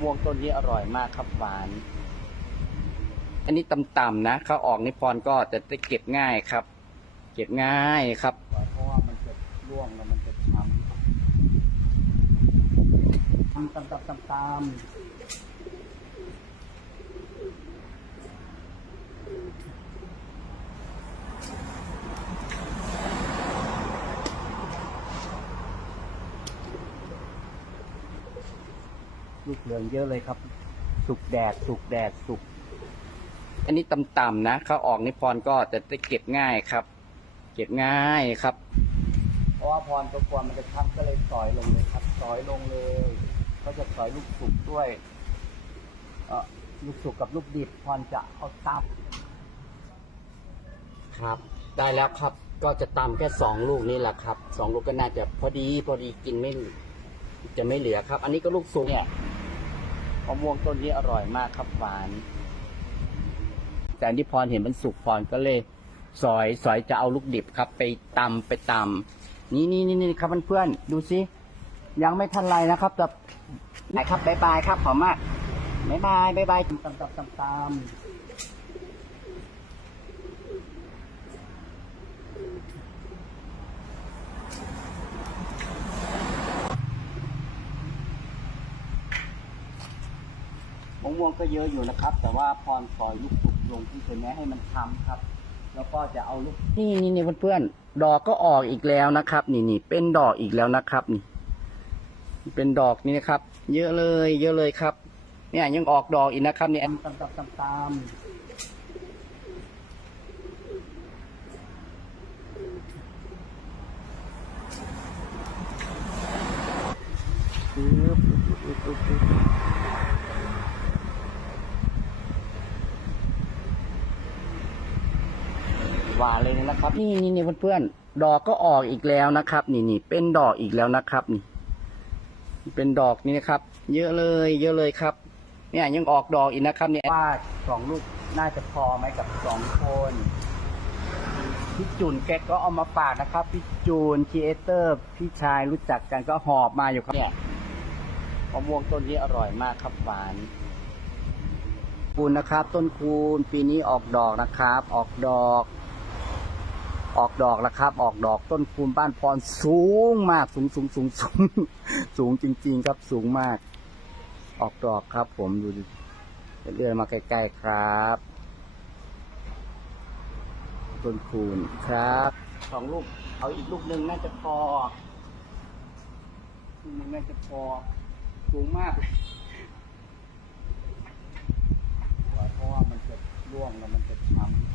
ม่วงต้นนี้อร่อยมากครับหวาน อันนี้ต่ำๆนะข้าวออกนิพรก็จะได้เก็บง่ายครับ เก็บง่ายครับ เพราะว่ามันจะร่วงแล้วมันจะช้ำทำตำตำตำ ลูกเหลืองเยอะเลยครับ สุกแดด สุกแดด สุก อันนี้ต่ำๆนะเขาออกนิพรก็จะได้เก็บง่ายครับ เก็บง่ายครับ เพราะว่าพรตัวกวนมันจะช้ำก็เลยสอยลงเลยครับ สอยลงเลย ก็จะสอยลูกสุกด้วยเออลูกสุกกับลูกดิบพรจะเอาตับ ครับ ได้แล้วครับ ก็จะตำแค่สองลูกนี่แหละครับ สองลูกก็น่าจะพอดี พอดีกินไม่จะไม่เหลือครับ อันนี้ก็ลูกสุกเนี่ย มะม่วงต้นนี้อร่อยมากครับหวาน แต่ที่พรเห็นมันสุกพรก็เลยสอยสอยจะเอาลูกดิบครับ ไปตำไปตำนี่นี่นี่นี่ครับเพื่อนๆดูสิยังไม่ทันไรนะครับแต่ไหนครับบายบายครับขอมากบายบายบายบายตำตำตำตำตำ มะม่วงก็เยอะอยู่นะครับ แต่ว่าพรสอยลูกสุกลงที่เฉยแม้ให้มันช้ำครับ แล้วก็จะเอาลูกนี่นี่นี่เพื่อนๆดอกก็ออกอีกแล้วนะครับ นี่นี่เป็นดอกอีกแล้วนะครับ นี่ เป็นดอกนี่นะครับ เยอะเลย เยอะเลยครับ เนี่ยยังออกดอกอีกนะครับเนี่ยตำตำตำตำ หวานเลยนะครับ นี่นี่นี่เพื่อนๆ ดอกก็ออกอีกแล้วนะครับ นี่นี่เป็นดอกอีกแล้วนะครับ นี่ เป็นดอกนี่นะครับ เยอะเลย เยอะเลยครับ เนี่ยยังออกดอกอีกนะครับ เนี่ยว่าสองลูกน่าจะพอไหมกับสองคนพี่จุนแกก็เอามาฝากนะครับพี่จูนครีเอเตอร์พี่ชายรู้จักกันก็หอบมาอยู่ครับเนี่ยมะม่วงต้นนี้อร่อยมากครับหวานคูณนะครับ ต้นคูณปีนี้ออกดอกนะครับ ออกดอก ออกดอกแล้วครับ ออกดอกต้นคูณบ้านพรสูงมากสูงสูงสูงสูงสูงจริง ๆ ครับสูงมาก ออกดอกครับ ผมดูดิเลื่อนมาใกล้ๆครับ ต้นคูณครับสองลูกเอาอีกลูกหนึ่งน่าจะพอลูกหนึงน่าจะพอสูงมากเลยเพราะว่ามันจะร่วงแล้วมันจะช้ำ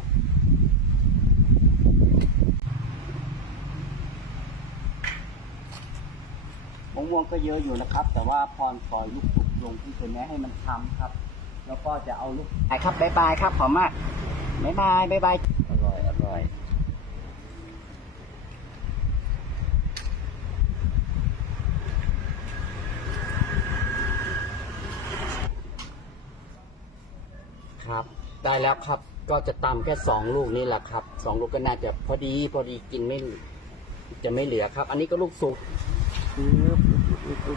ม่วงก็เยอะอยู่นะครับ แต่ว่าพรสอยลูกสุกลงที่เฉยแม้ให้มันช้ำครับ แล้วก็จะเอาลูกบายครับบายบายครับขอมากบายบายบายบายอร่อยอร่อยครับได้แล้วครับก็จะตำแค่สองลูกนี่แหละครับสองลูกก็น่าจะพอดีพอดีกินไม่จะไม่เหลือครับ อันนี้ก็ลูกสุก หว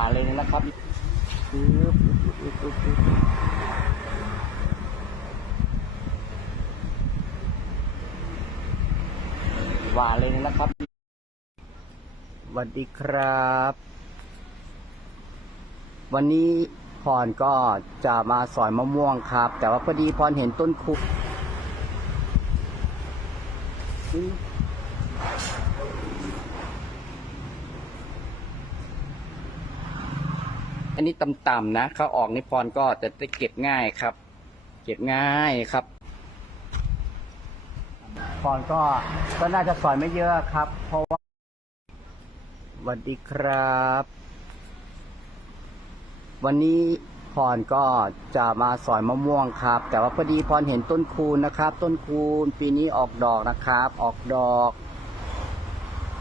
านเลยนะครับหวานเลยนะครับสวัสดีครับ วันนี้พรก็จะมาสอยมะม่วงครับ แต่ว่าพอดีพรเห็นต้นคุก อันนี้ต่ำๆนะเขาออกนิพรก็จะได้เก็บง่ายครับ เก็บง่ายครับพรก็ก็น่าจะสอยไม่เยอะครับ เพราะว่าสวัสดีครับ วันนี้ พรก็จะมาสอยมะม่วงครับ แต่ว่าพอดีพรเห็นต้นคูณนะครับ ต้นคูณปีนี้ออกดอกนะครับ ออกดอก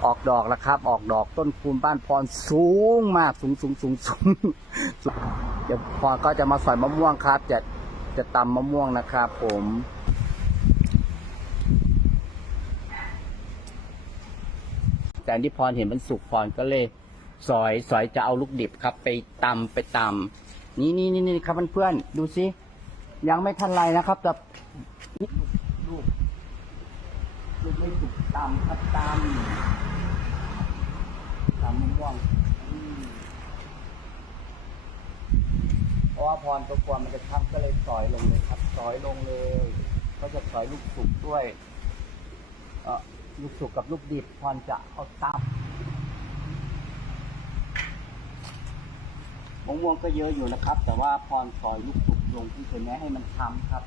ออกดอกแล้วครับ ออกดอกต้นคูณบ้านพรสูงมากสูงสูงสูงสูงเดี๋ยวพรก็จะมาสอยมะม่วงครับ จะจะตำมะม่วงนะครับ ผมแต่นที่พรเห็นมันสุกพรก็เลยสอยสอยจะเอาลูกดิบครับ ไปตำไปตำ นี่นี่นี่นี่ครับเพื่อนๆดูสิยังไม่ทันไรนะครับแต่ลูกลูกไม่สุกตำครับตำตำมม่วงอืมเพราะว่าพรตัวกลัวมันจะช้ำก็เลยสอยลงเลยครับสอยลงเลย ก็จะสอยลูกสุกด้วย เออลูกสุกกับลูกดิบพรจะเอาตับ มะม่วงก็เยอะอยู่นะครับ แต่ว่าพรซอยลูกสุกลงที่เป็นแม้ให้มันช้ำครับ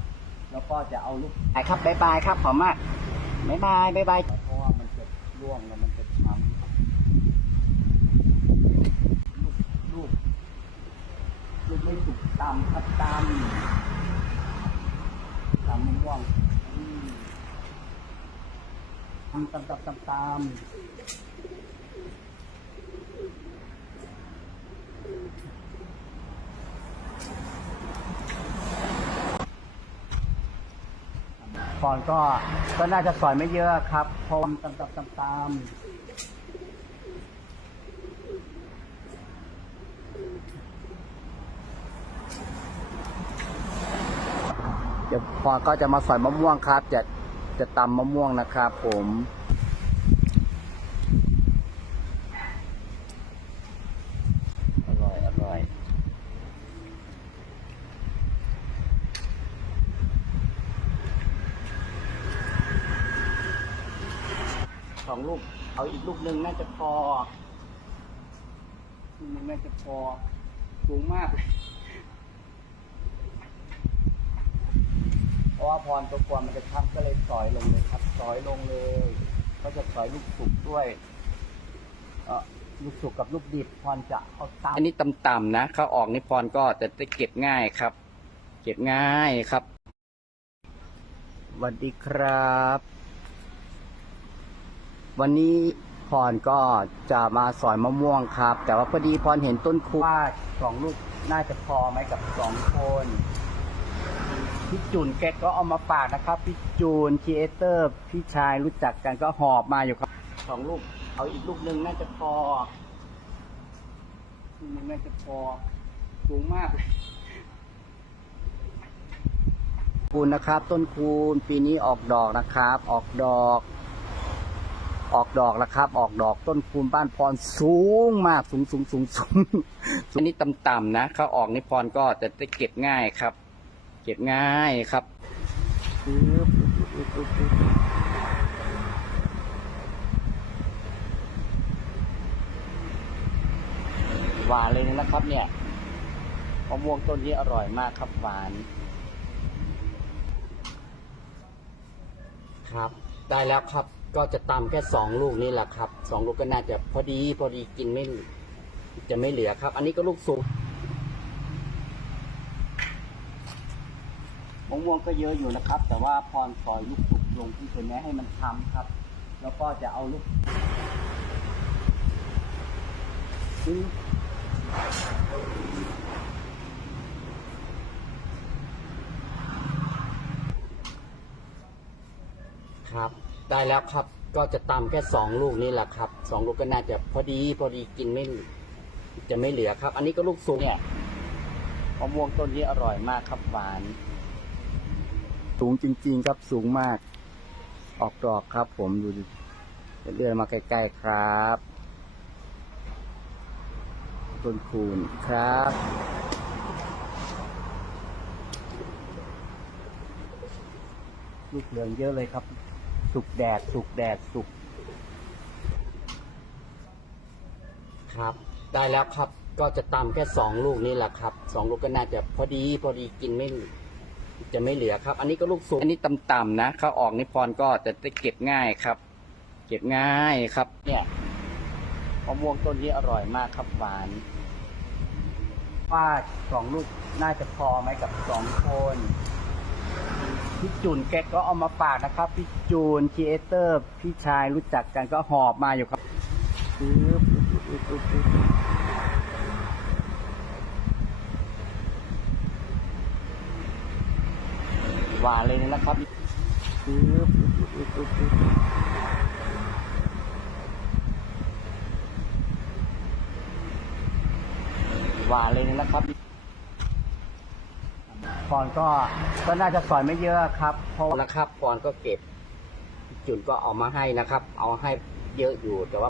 แล้วก็จะเอาลูกไปครับบายบายครับขอมากบายบายบายบายเพราะว่ามันจะร่วงแล้วมันจะช้ำครับลูกลูกลูกไม่สุกตำครับตำตำมะม่วงอืมทำตามตามตามตาม พรก็ก็น่าจะสอยไม่เยอะครับพรตามตามตามตามเดี๋ยวพรก็จะมาสอยมะม่วงครับ จะจะตำมะม่วงนะครับ ผม อร่อย อร่อย ส องลูก เอาอีกลูกหนึ่งน่าจะพอลูกหนึงน่าจะพอสูงมากเลยเพราะว่าพรตัวกลัวมันจะช้ำก็เลยสอยลงเลยครับสอยลงเลย ก็จะสอยลูกสุกด้วยเอ่อลูกสุกกับลูกดิบพรจะเอาตามอันนี้ต่ำๆนะเขาออกนี่พรก็จะได้เก็บง่ายครับ เก็บง่ายครับสวัสดีครับ วันนี้พรก็จะมาสอยมะม่วงครับ แต่ว่าพอดีพรเห็นต้นคูว่าสองลูกน่าจะพอไหมกับสองคนพี่จุนแกก็เอามาฝากนะครับพี่จูนครีเอเตอร์พี่ชายรู้จักกันก็หอบมาอยู่ครับสองลูก เอาอีกลูกหนึ่งน่าจะพอลูกหนึงน่าจะพอสูงมากเลยคูณนะครับ ต้นคูณปีนี้ออกดอกนะครับ ออกดอก ออกดอกแล้วครับ ออกดอกต้นคูณบ้านพรสูงมากสูงสูงสูงสูงอันนี้ต่ำๆนะเขาออกนี่พรก็จะได้เก็บง่ายครับ เก็บง่ายครับปึ๊บปึ๊บปึ๊บปึ๊บหวานเลยนะครับเนี่ยมะม่วงต้นนี้อร่อยมากครับหวาน ครับ ได้แล้วครับ ก็จะตำแค่สองลูกนี่แหละครับสองลูกก็น่าจะพอดีพอดีกินไม่จะไม่เหลือครับ อันนี้ก็ลูกสุกมะม่วงก็เยอะอยู่นะครับ แต่ว่าพรซอยลูกสุกลงที่เป็นแม้ให้มันช้ำครับ แล้วก็จะเอาลูกอืมครับ ได้แล้วครับ ก็จะตำแค่สองลูกนี่แหละครับสองลูกก็น่าจะพอดีพอดีกินไม่จะไม่เหลือครับ อันนี้ก็ลูกสุกเนี่ยมะม่วงต้นนี้อร่อยมากครับหวาน สูงจริง ๆ ครับสูงมาก ออกดอกครับ ผมดูดิเดินมาใกล้ๆครับต้นคูณครับ ลูกเหลืองเยอะเลยครับ สุกแดดสุกแดดสุกครับ ได้แล้วครับก็จะตำแค่สองลูกนี่แหละครับสองลูกก็น่าจะพอดีพอดีกินไม่จะไม่เหลือครับ อันนี้ก็ลูกสุกอันนี้ต่ำๆนะเขาออกนี่พรก็จะได้เก็บง่ายครับ เก็บง่ายครับ เนี่ยมะม่วงต้นนี้อร่อยมากครับหวานว่าสองลูกน่าจะพอไหมกับสองคน พี่จุนแกก็เอามาฝากนะครับ พี่จูนครีเอเตอร์พี่ชายรู้จักกันก็หอบมาอยู่ครับ หวานเลยนะครับ ก่อนก็ก็น่าจะสอยไม่เยอะครับเพราะนะครับก่อนก็เก็บจุนก็เอามาให้นะครับ เอาให้เยอะอยู่แต่ว่า